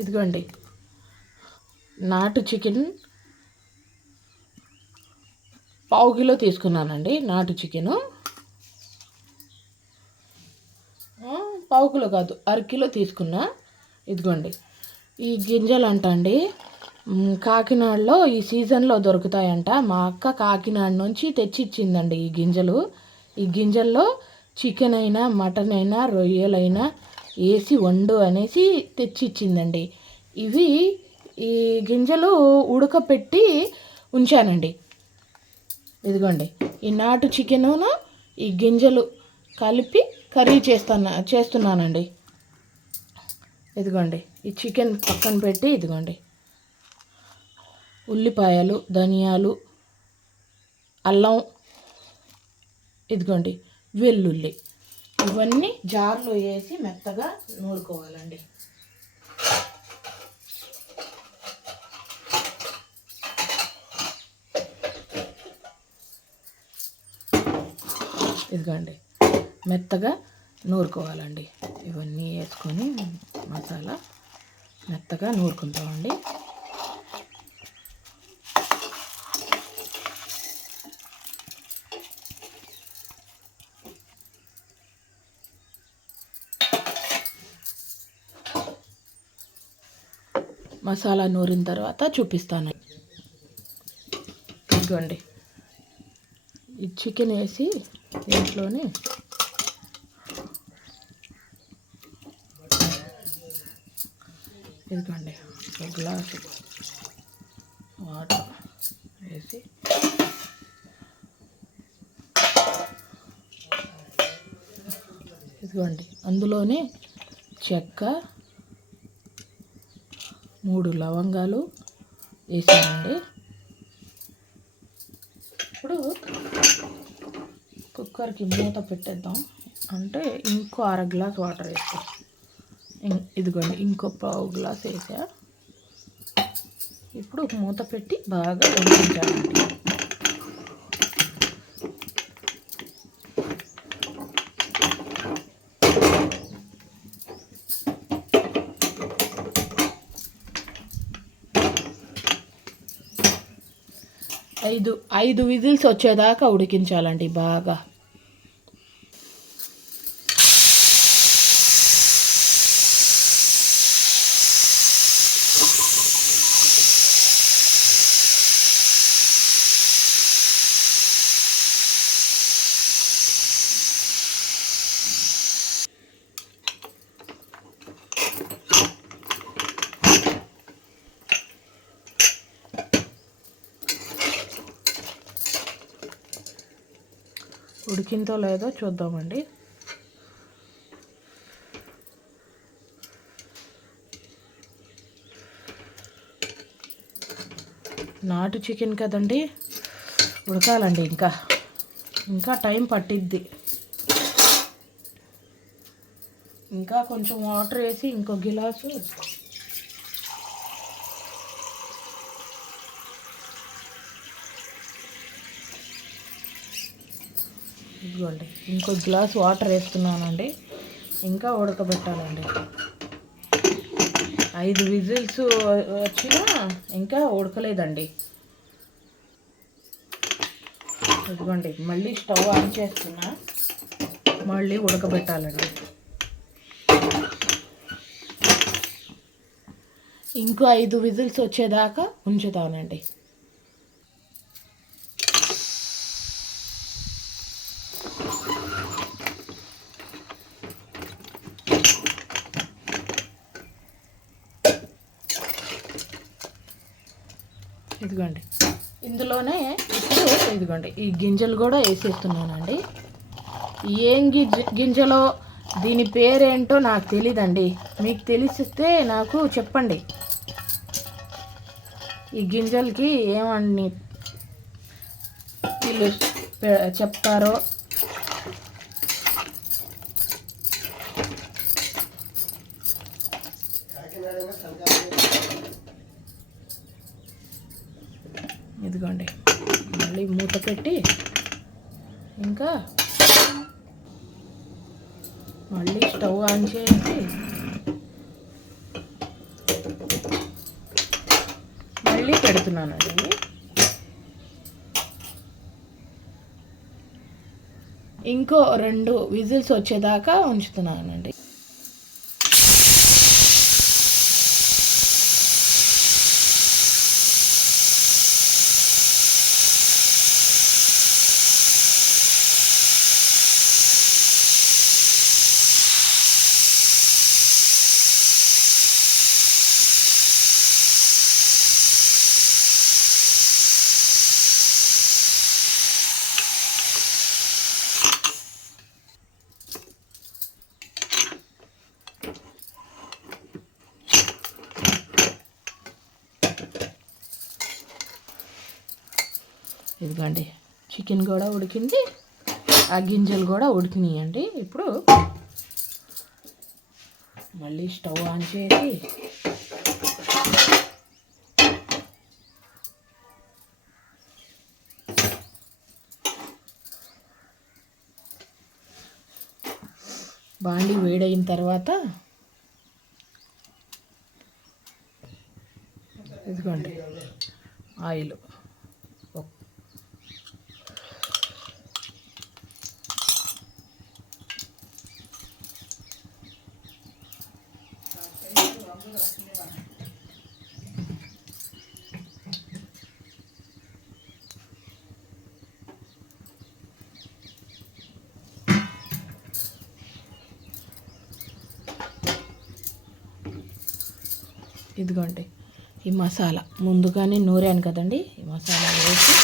ఇదిగోండి నాటు చికెన్ పావు కిలో తీసుకున్నానండి. నాటు చికెను పావు కిలో కాదు, అరకిలో తీసుకున్నా. ఇదిగోండి ఈ గింజలు అండి కాకినాడలో ఈ సీజన్లో దొరుకుతాయంట. మా అక్క కాకినాడ నుంచి తెచ్చి ఇచ్చిందండి ఈ గింజలు. ఈ గింజల్లో చికెన్ అయినా మటన్ అయినా రొయ్యలైనా వేసి వండు అనేసి తెచ్చి ఇచ్చిందండి. ఇవి ఈ గింజలు ఉడకపెట్టి ఉంచానండి. ఇదిగోండి ఈ నాటు చికెను ఈ గింజలు కలిపి కర్రీ చేస్తున్నానండి. ఇదిగోండి ఈ చికెన్ పక్కన పెట్టి ఇదిగోండి ఉల్లిపాయలు, ధనియాలు, అల్లం, ఇదిగోండి వెల్లుల్లి ఇవన్నీ జార్లో వేసి మెత్తగా నూరుకోవాలండి. ఇదిగోండి మెత్తగా నూరుకోవాలండి. ఇవన్నీ వేసుకొని మసాలా మెత్తగా నూరుకుంటామండి. మసాలా నూరిన తర్వాత చూపిస్తాను. ఇదిగోండి ఈ చికెన్ వేసి దీంట్లోనే ఇదిగోండి ఒక గ్లాసు వాటర్ వేసి ఇదిగోండి అందులోనే చెక్క, 3 లవంగాలు వేసానండి. ఇప్పుడు కుక్కర్కి మూత పెట్టేద్దాం. అంటే ఇంకో అర గ్లాస్ వాటర్ వేస్తాం. ఇదిగోండి ఇంకో పావు గ్లాస్ వేసా. ఇప్పుడు మూత పెట్టి బాగా ఉడికించాలండి. ఐదు విజిల్స్ వచ్చేదాకా ఉడికించాలండి బాగా. ఉడికిందో లేదో చూద్దామండి. నాటు చికెన్ కదండి, ఉడకాలండి. ఇంకా టైం పట్టిద్ది. ఇంకా కొంచెం వాటర్ వేసి ఇంకో గిలాసు ఇదిగోండి ఇంకో గ్లాస్ వాటర్ వేస్తున్నానండి. ఇంకా ఉడకబెట్టాలండి. 5 విజిల్స్ వచ్చినా ఇంకా ఉడకలేదండి. ఇదిగోండి మళ్ళీ స్టవ్ ఆన్ చేస్తున్నా, మళ్ళీ ఉడకబెట్టాలండి. ఇంకో 5 విజిల్స్ వచ్చేదాకా ఉంచుతానండి. ఇదిగోండి ఇందులోనే ఇప్పుడు ఇదిగోండి ఈ గింజలు కూడా వేసేస్తున్నానండి. ఏం గింజలో దీని పేరేంటో నాకు తెలీదండి. మీకు తెలిసిస్తే నాకు చెప్పండి. ఈ గింజలకి ఏమని వీళ్ళు చెప్తారో. ఇదిగోండి మళ్ళీ మూత పెట్టి ఇంకా మళ్ళీ స్టవ్ ఆన్ చేసి మళ్ళీ పెడుతున్నానండి. ఇంకో 2 విజిల్స్ వచ్చేదాకా ఉంచుతున్నానండి. ఇదిగోండి చికెన్ కూడా ఉడికింది, ఆ గింజలు కూడా ఉడికినాయండి. ఇప్పుడు మళ్ళీ స్టవ్ ఆన్ చేసి బాండి వేడైన తర్వాత ఇదిగోండి ఆయిల్ ఇదిగోండి ఈ మసాలా ముందుగానే నూరాను కదండి, ఈ మసాలా వేసి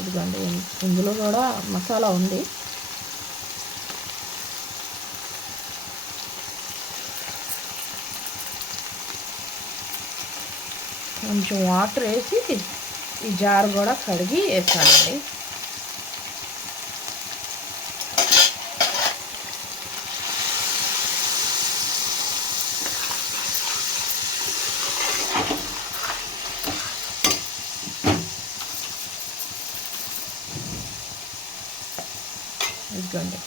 ఇదిగోండి ఇందులో కూడా మసాలా ఉంది. కొంచెం వాటర్ వేసి ఈ జార్ కూడా కడిగి వేస్తానండి. ఇదిగోండి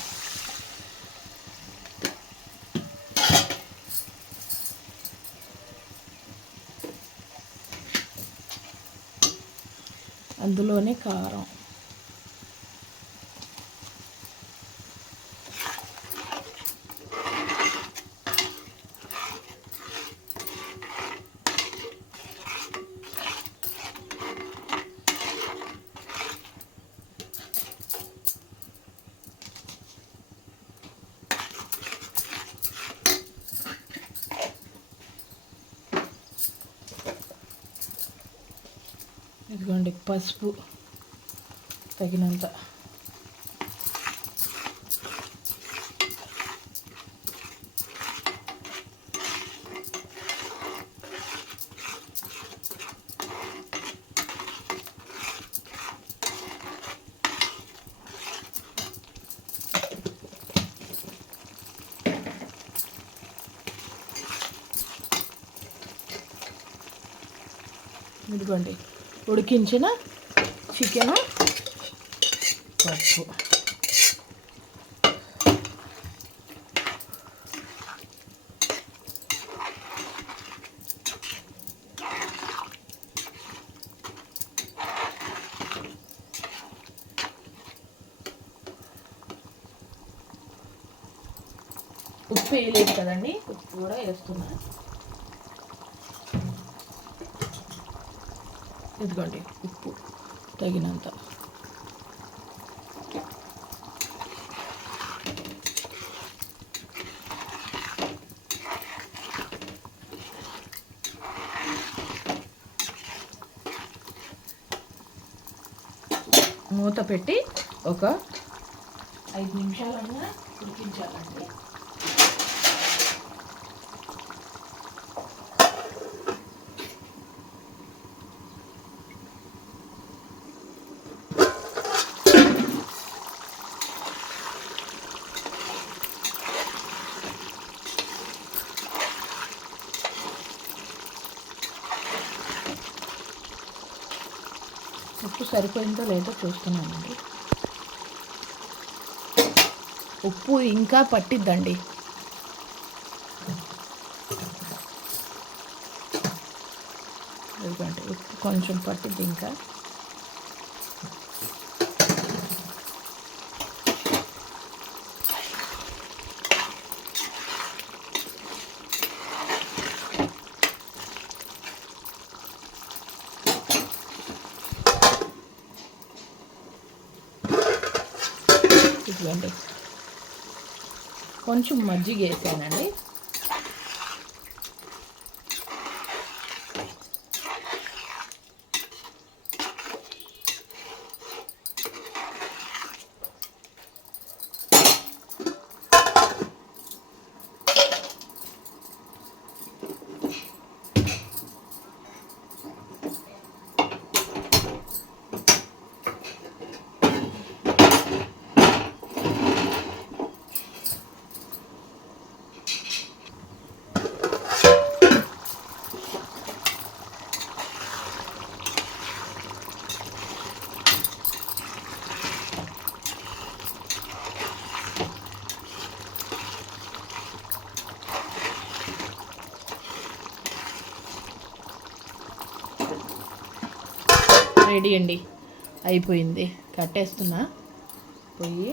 అందులోనే కారం, ఇదిగోండి పసుపు తగినంత, ఇదిగోండి ఉడికించిన చికెను, పప్పు, ఉప్పు వేయలేదు కదండి, ఉప్పు కూడా వేస్తున్నా. ఇదిగోండి ఉప్పు తగినంత, మూత పెట్టి ఒక 5 నిమిషాలన్నా ఉడికించాలండి. ఉప్పు సరిపోయిందో లేదో చూస్తున్నానండి. ఉప్పు ఇంకా పట్టిద్దండి. ఎందుకంటే ఉప్పు కొంచెం పట్టిద్ది ఇంకా. ఇదిగోండి కొంచెం మజ్జిగ వేసానండి. రెడీ అండి, అయిపోయింది. కట్టేస్తున్నా పొయ్యి.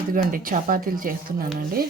ఇదిగోండి చపాతీలు చేస్తున్నానండి.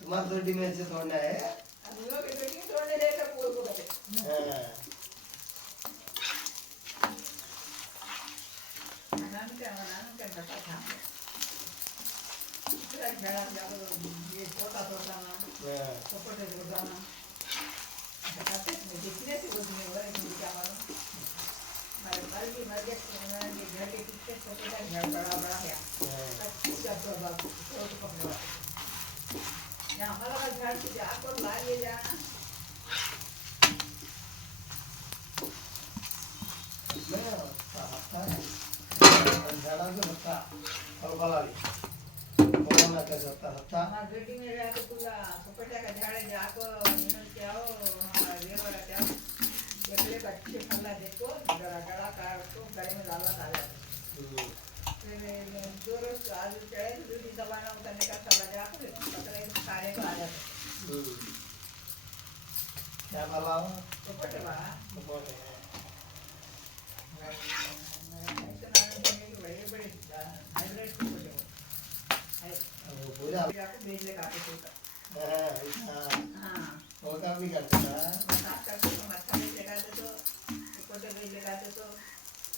तुम्हारा रोटी में से तोड़ना है। क्या बनाओ? भी करते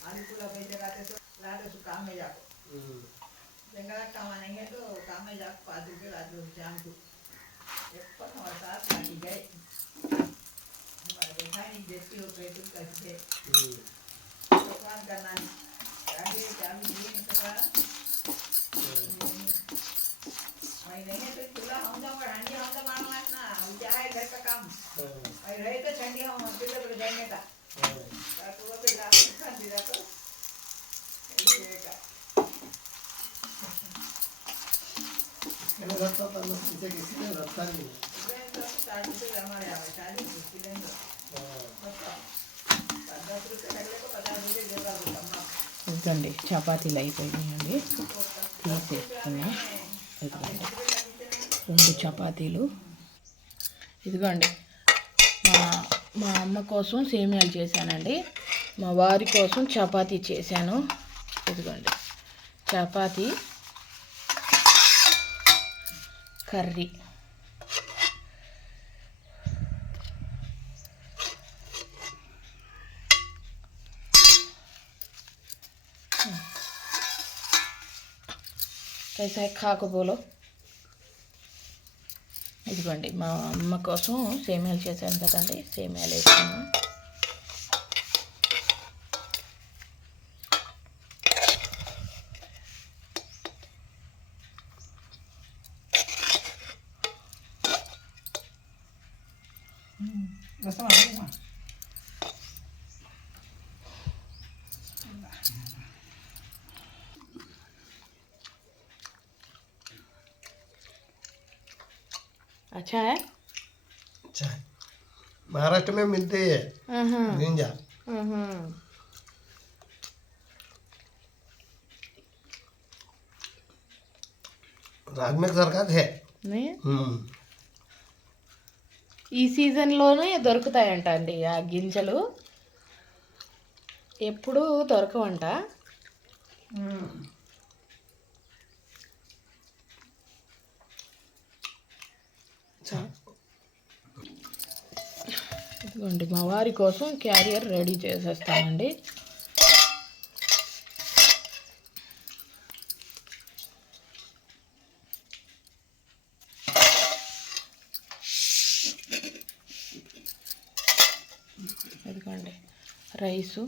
आलू पूरा भेज लगाते तो लाते तो काम में जाओ जंगल काम नहीं है तो काम में जाओ 5 रुपये लाते हो शाम को एक पर हमारे साथ लाके गए हमारे देखा नहीं देती हो पैसे कैसे दुकान करना आगे क्या भी दिए नहीं सका भाई नहीं है तो चूल्हा हम जाऊंगा ठंडी हम तो मारना है ना क्या है घर का काम भाई रहे तो ठंडी हम चूल्हे पर जाने का तो पे जाके खा दिया तो ये का मैंने रखता था ना पीछे किसी ने रखता नहीं मैं तो 40 से हमारे आवे 40 किलो बता 10 रुपए लगले को 50 रुपए देगा अम्मा ఇదండి చపాతీలు అయిపోయినాయండి, తీసేసుకున్నా. ఇదిగోండి 2 చపాతీలు. ఇదిగోండి మా అమ్మ కోసం సేమియాలు చేశానండి, మా వారి కోసం చపాతీ చేశాను. ఇదిగోండి చపాతీ కర్రీ. कैसा है खा को बोलो. ఇదిగోండి మా అమ్మ కోసం సేమియాలు చేశాను కదండి, సేమియాలు వేసుకున్నాను. రసం అడిగినా अच्छा है. अच्छा है। महाराष्ट्र में मिलते हैं गिंजा। राजमेर सरकार है। ఈ సీజన్లోనే దొరుకుతాయంట అండి ఆ గింజలు, ఎప్పుడు దొరకవంట. ఇదిగోండి మా వారి కోసం క్యారియర్ రెడీ చేసేస్తామండి. ఇదిగోండి రైసు,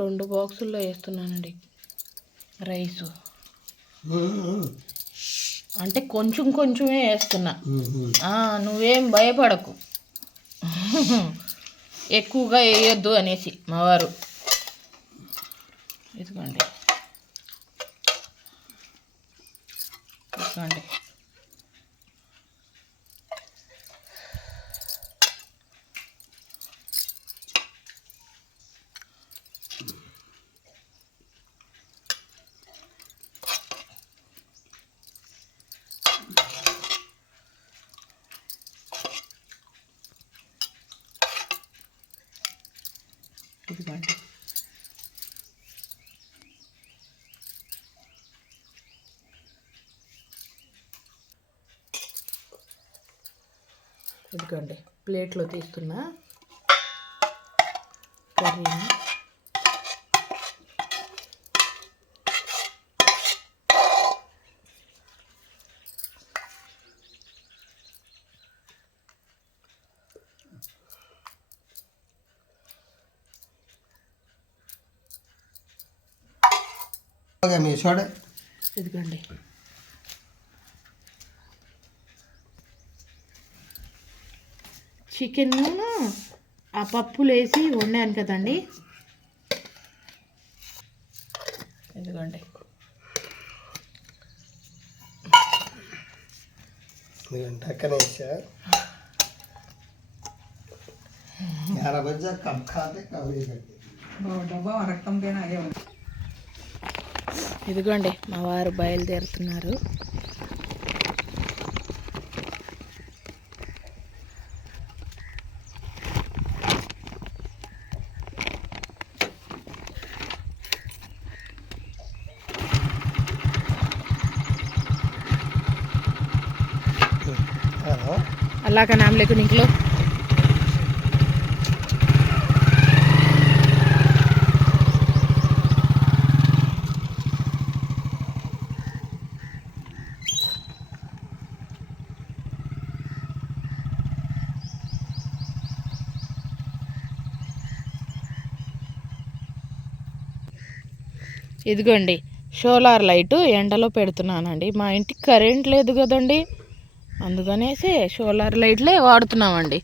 రెండు బాక్సుల్లో వేస్తున్నానండి రైసు. అంటే కొంచెం కొంచెమే వేస్తున్నా, నువ్వేం భయపడకు ఎక్కువగా వేయొద్దు అనేసి మా వారు. ఇదిగోండి ఇదిగోండి ఇదిగోండి. ఇదిగోండి ప్లేట్లో తీస్తున్నా కర్రీని. ఇదిగోండి చికెన్ ఆ పప్పులు వేసి వండాను కదండి. ఇదిగోండి ढक्कन ऐसा 11 बजे कब खाते कब नहीं खाते డబ్బా రక్తం పైన అదే ఉంది. ఇదిగోండి మా వారు బయలుదేరుతున్నారు. अल्लाह का नाम लेकर निकलो. ఇదిగోండి సోలార్ లైటు ఎండలో పెడుతున్నానండి. మా ఇంటికి కరెంట్ లేదు కదండి, అందుకనేసి సోలార్ లైట్లే వాడుతున్నామండి.